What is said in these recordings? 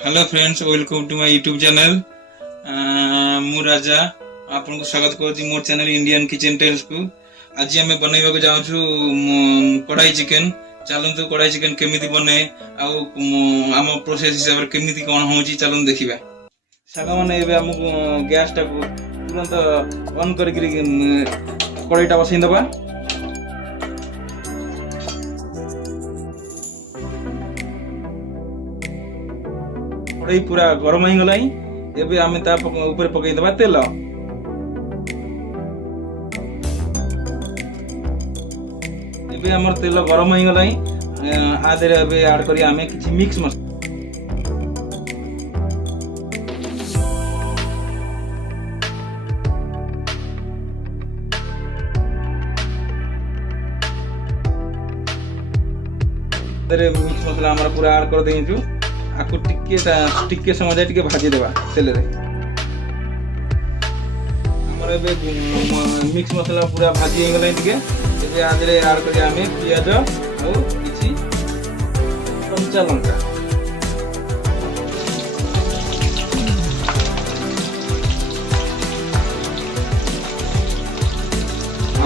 Hello friends, welcome to my YouTube channel. मु राजा आपको स्वागत करुच्ची मोर चैनल इंडियन किचन टेल्स को। आज आम बनवा जाऊँ कढ़ाई चिकेन। चलतु कढ़ाई चिकेन केमिति बने आम प्रोसेस हिसाब से केमिति कौन हो चलतु देखा। साग मैंने आमको गैस टाक तुरंत ऑन कर कढ़ाईटा बसईदबा। कढ़ाई पूरा गरम हो गला। एबे आमे ता ऊपर पकई दबा तेल। एबे हमर तेल गरम हो गला। आधे एबे ऐड करी आमे किछि मिक्स मसाला। मिक्स मसाला हमरा पूरा ऐड कर देइछु। आपको टिके समय जाए टिके भाजी देवा तेल रे। हमर एबे मिक्स मसाला पूरा भाजी हो गला। टिके एबे आदरे ऐड करी आमे प्याज और किछि कंचा लंका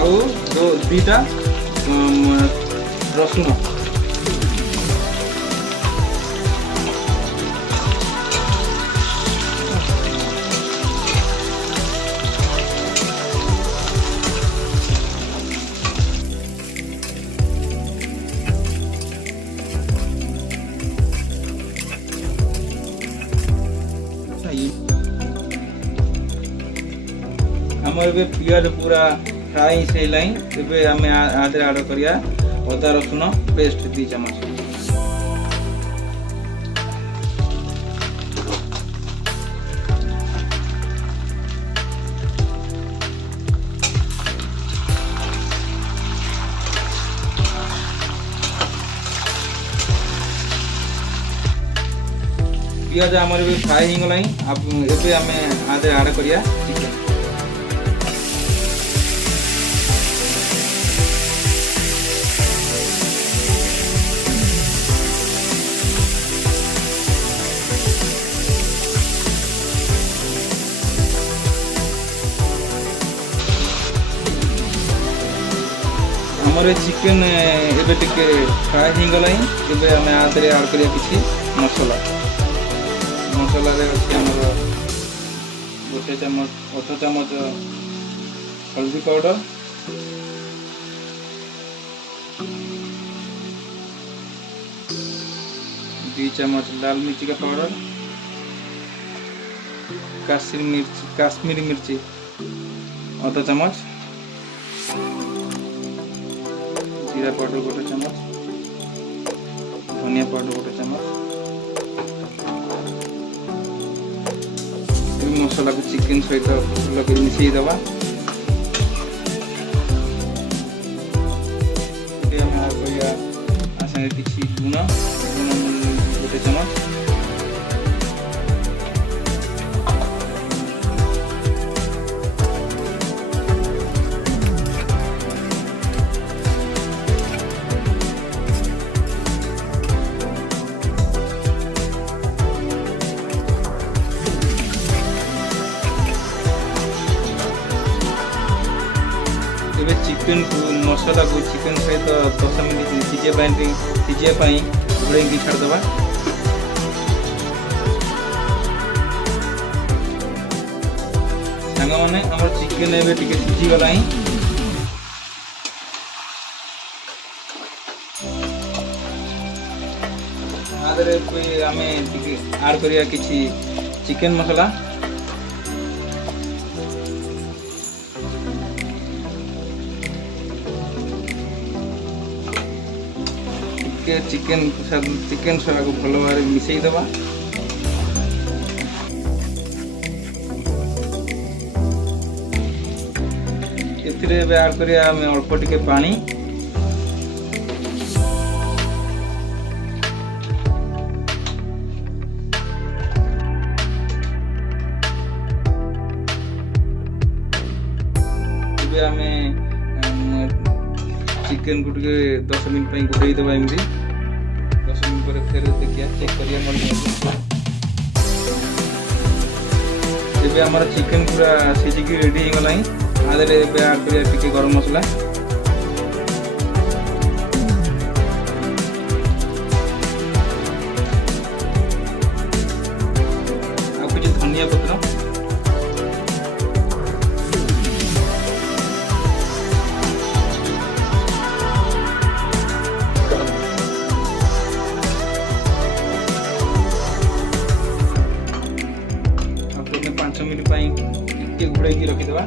और दीटा रसुन। हमर बे पियाज पूरा फ्राई से लाइन। एबे हमें आधे ऐड करिया अदा रसुन पेस्ट 2 चम्मच। पियाज हमर बे फ्राई हो गला। अब एबे हमें आधे ऐड करिया चिकन। हमर चिकेन एबे टिके फ्राई हो गला। एबे हमें आधे ऐड करिया किछि मसाला। मसाला रे अछि हमर 1 चम्मच अधा चम्मच हल्दी पाउडर, 2 चम्मच लाल मिर्ची का पाउडर, काश्मीरी मिर्ची आधा चम्मच, जीरा पाउडर 1 चम्मच, धनिया पाउडर 1 चम्मच। मसाला को चिकेन सहित भल मिसई दबा। किसी लुण 1 चम्मच, चिकेन को मसाला को चिकेन सहित 10 मिनट सीझे घोड़े छाड़दबा। सांग मैंने आम चिकेन एबे टिके सीझी गला। आदरे आमे टिके ऐड करिया किछि चिकेन मसाला। चिकेन सारा को भल भाव मिसई दबा। एथिरे एबे ऐड करिया हमें अल्प टिके पानी। एबे हमें चिकेन को 10 मिनट घोड़े दबा। एमती 10 मिनट पर फिर देखिए चेक करिए। ଏବେ ଆମର ଚିକେନ ପୁରା ସିଝିକି ରେଡି ହେଇଗଲାଣି। ଆଦେହରେ ଏବେ ଆଡ୍ କରିବା ଟିକେ ଗରମ ମସଲା, ଆଉ କିଛି ଧନିଆ ପତ୍ର, ଆଉ 5 ମିନିଟ୍ ପାଇଁ ଟିକେ ଘୋଡ଼େଇକି ରଖିଦେବା।